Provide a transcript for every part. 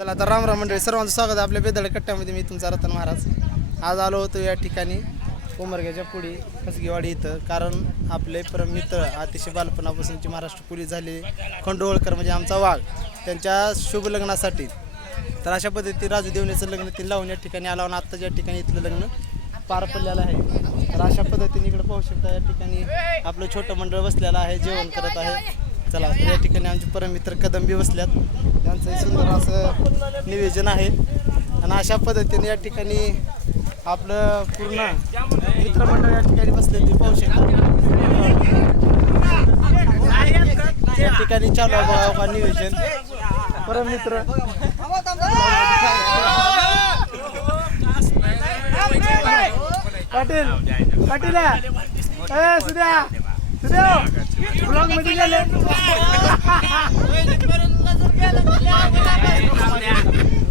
चला आता राम मंडळी सर्वांचं स्वागत आहे आपल्या बेदळ कट्ट्यामध्ये. मी तुमचा रतन महाराज. आज आलो होतो या ठिकाणी उमरग्याच्या पुढे कसगीवाडी इथं, कारण आपले परम मित्र अतिशय बालपणापासूनची महाराष्ट्र पोलीस झाले खंडोळकर म्हणजे आमचा वाघ, त्यांच्या शुभ लग्नासाठी. तर अशा पद्धतीने राजू देवणेचं लग्न ते लावून या ठिकाणी आला, आणि आत्ताच या ठिकाणी इथलं लग्न पार पडलेलं आहे. तर अशा पद्धतीने इकडे पाहू शकता या ठिकाणी आपलं छोटं मंडळ बसलेलं आहे, जेवण करत आहे. चला या ठिकाणी आमचे परममित्र कदम बी बसल्यात, त्यांचं सुंदर असं नियोजन आहे. आणि अशा पद्धतीने या ठिकाणी आपलं पूर्ण मित्रमंडळ या ठिकाणी बसलेले पाहू शकता. या ठिकाणी चालू आहे बघा नियोजन. परममित्र पाटील पाटील सुद्या ब्लॉग मध्ये गेले.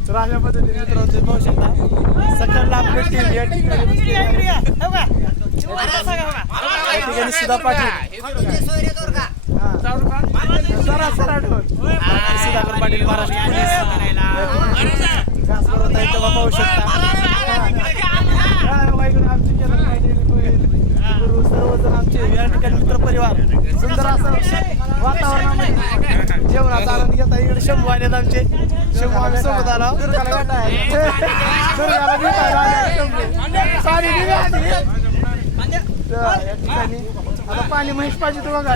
तर अशा पद्धतीने मित्रांनो पाहू शकता सकल आपली टीम या ठिकाणी सुद्धा पाटील सुधाकर पाटील महाराष्ट्र पोलीस पाहू शकता. सर्वजण आमचे या ठिकाणी मित्र परिवार सुंदर असं वातावरणामध्ये जेवणाचा आनंद घेता. इकडे शंभू आलेत आमचे. शंभू आम्ही सोबत आला या ठिकाणी. आता पाणी म्हैस पाहिजे तो बघा.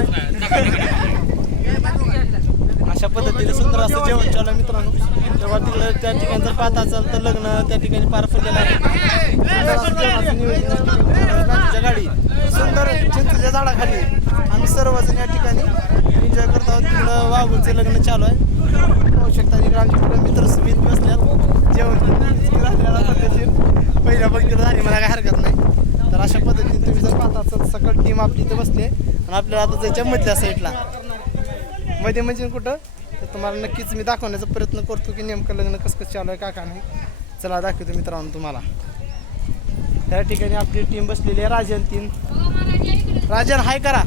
अशा पद्धतीने सुंदर असं जेवण चालू मित्रांनो. तेव्हा तिकडे त्या ठिकाणी जर पाहता असाल तर लग्न त्या ठिकाणी पार पडलेलं आहे. गाडी सुंदर चिंचेच्या झाडाखाली आम्ही सर्वजण या ठिकाणी एन्जॉय करत आहोत. तिकडं वाघूचं लग्न चालू आहे पाहू शकता. आमचे मित्र सुमित बसल्यात जेवण राहिलेला पद्धतीने पहिल्या बघितलं झाली मला काही हरकत नाही. तर अशा पद्धतीने तुम्ही जर पाहता असाल सकल टीम आपली इथं बसते. आणि आपल्याला आता जायच्या मधल्या साईडला मध्ये म्हणजे कुठं तर तुम्हाला नक्कीच मी दाखवण्याचा प्रयत्न करतो की नेमकं लग्न कसं चालू आहे का नाही. चला दाखवतो मित्रांनो तुम्हाला. त्या ठिकाणी आपली टीम बसलेली आहे. राजन तीन राजन हाय करा.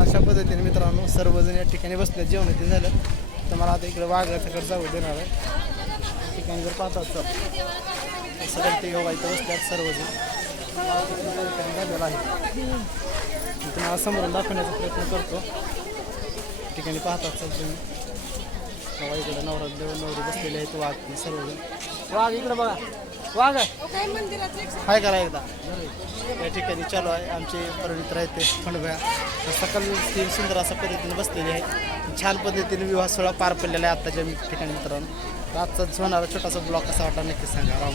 अशा पद्धतीने मित्रांनो सर्वजण या ठिकाणी बसले. जेवण ते झालं तर मला आता इकडे वाघाच्याकडे जाऊ देणार आहे. त्या ठिकाणी जर पाहतात तर सगळं ते योगा इथं बसल्यात सर्वजण झालेला आहे. तुम्हाला समोरून दाखवण्याचा प्रयत्न करतो. ठिकाणी पाहतात सर तुम्ही तेव्हा इकडे नवरा नवरी बसलेले आहेत. वाघ सर्वजण वाघ इकडे बघा. वाघ हाय करा एकदा. या ठिकाणी चालू आहे आमचे परमित्र आहेत ते खंडोबा. सकल टीम सुंदर अशा पद्धतीने बसलेली आहे. छान पद्धतीने विवाह सोहळा पार पडलेला आहे आत्ताच्या ठिकाणी मित्रांनो. आजचाच होणारा छोटासा ब्लॉग कसा वाटला नक्कीच सांगा. राम.